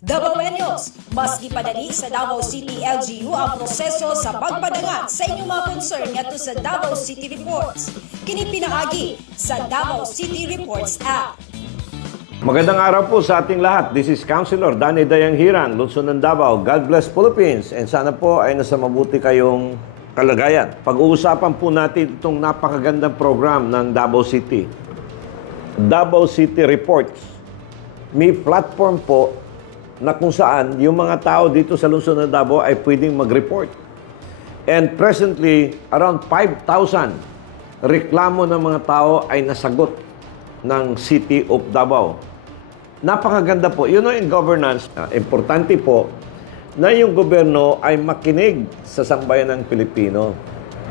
Davaoenos, mas gipadali sa Davao City LGU ang proseso sa pagpadangat sa inyong mga concern ngadto sa Davao City Reports. Kini pinaagi sa Davao City Reports app. Magandang araw po sa ating lahat. This is Councilor Danny Dayanghirang, Lungsod ng Davao. God bless Philippines, and sana po ay nasa mabuti kayong kalagayan. Pag-uusapan po natin itong napakagandang program ng Davao City. Davao City Reports. May platform po na kung saan yung mga tao dito sa Lungsod ng Davao ay pwedeng mag-report. And presently, around 5,000 reklamo ng mga tao ay nasagot ng City of Davao. Napakaganda po. You know, in governance, importante po na yung gobyerno ay makinig sa sambayan ng Pilipino.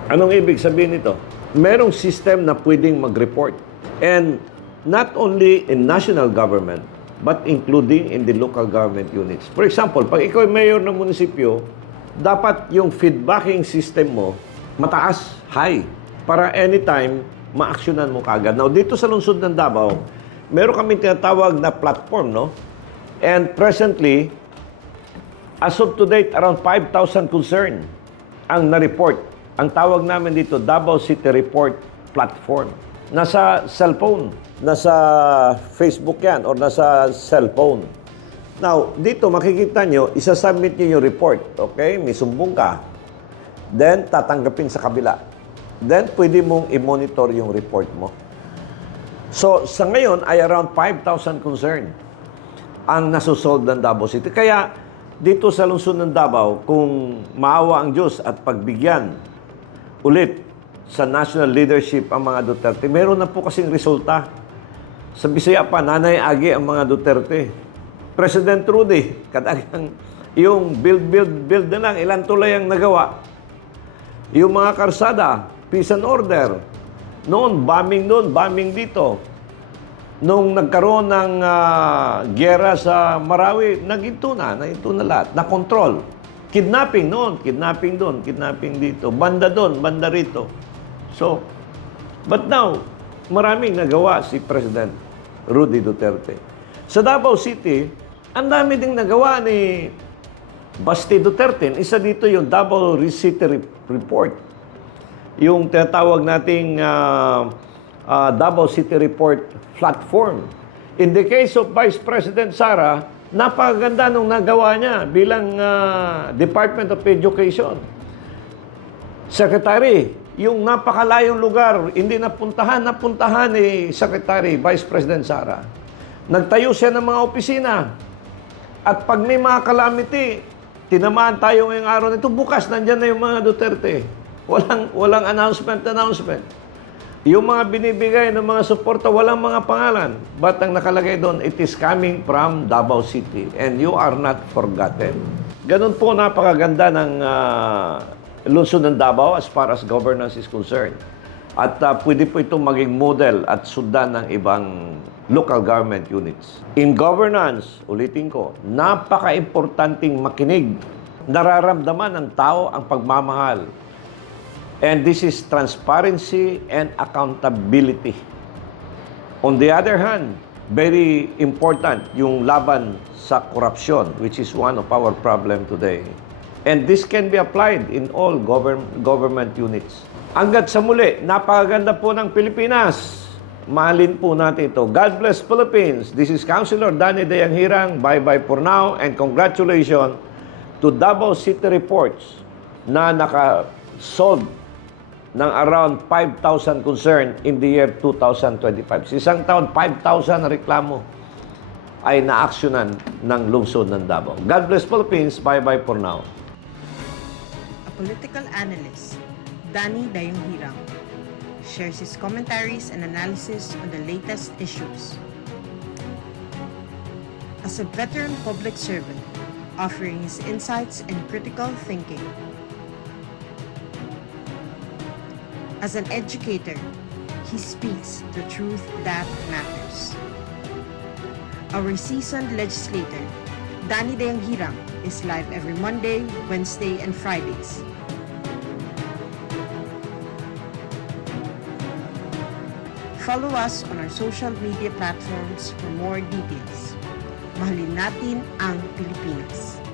Anong ibig sabihin nito? Merong system na pwedeng mag-report. And not only in national government, but including in the local government units. For example, pag ikaw ay mayor ng munisipyo, dapat yung feedbacking system mo mataas, high, para anytime ma-actionan mo kagad. Now, dito sa lungsod ng Davao, meron kami tinatawag na platform, no? And presently, as of to date, around 5,000 concern ang na-report. Ang tawag namin dito, Davao City Report Platform. Nasa cellphone, nasa Facebook yan, or nasa cellphone. Now, dito makikita nyo, isasubmit nyo yung report. Okay? May sumbong ka. Then, tatanggapin sa kabila. Then, pwede mong i-monitor yung report mo. So, sa ngayon ay around 5,000 concern ang nasusolve ng Davao City. Kaya, dito sa lungsod ng Davao, kung maawa ang Diyos at pagbigyan ulit sa national leadership ang mga Duterte, meron na po kasing resulta. Sa Bisaya pa, Nanay Agi ang mga Duterte. President Rudy, kadagang yung build na lang, ilang tulay ang nagawa. Yung mga karsada, peace and order. Noon, bombing dito. Nung nagkaroon ng gyera sa Marawi, naginto na lahat, na-control. Kidnapping noon, kidnapping doon, kidnapping dito. Banda doon, banda rito. So, but now, maraming nagawa si President Rudy Duterte. Sa Davao City, ang dami ding nagawa ni Basti Duterte. Isa dito yung Davao City Report. Yung tinatawag nating Davao City Report Platform. In the case of Vice President Sara, napakaganda nung nagawa niya bilang Department of Education. Secretary, yung napakalayong lugar, hindi napuntahan ni Secretary Vice President Sara. Nagtayo siya ng mga opisina. At pag may mga calamity, tinamaan tayo ngayong araw nito, bukas nandyan na yung mga Duterte. Walang announcement. Yung mga binibigay ng mga suporta, walang mga pangalan. But ang nakalagay doon, it is coming from Davao City. And you are not forgotten. Ganun po napakaganda ng lungsod ng Davao as far as governance is concerned. At pwede po itong maging model at sundan ng ibang local government units. In governance, ulitin ko, napaka-importanting makinig. Nararamdaman ng tao ang pagmamahal. And this is transparency and accountability. On the other hand, very important yung laban sa korupsyon, which is one of our problem today. And this can be applied in all government units. Hanggat sa muli, napakaganda po ng Pilipinas. Mahalin po natin ito. God bless Philippines. This is Councilor Danny Dayanghirang. Bye-bye for now, and congratulations to Davao City Reports na naka-solve ng around 5,000 concern in the year 2025. Sa isang taon, 5,000 na reklamo ay na-actionan ng lungsod ng Davao. God bless Philippines. Bye-bye for now. A political analyst, Danny Dayanghirang, shares his commentaries and analysis on the latest issues. As a veteran public servant, offering his insights and critical thinking. As an educator, he speaks the truth that matters. Our seasoned legislator, Danny Dayanghirang, is live every Monday, Wednesday, and Fridays. Follow us on our social media platforms for more details. mahalin natin ang Pilipinas.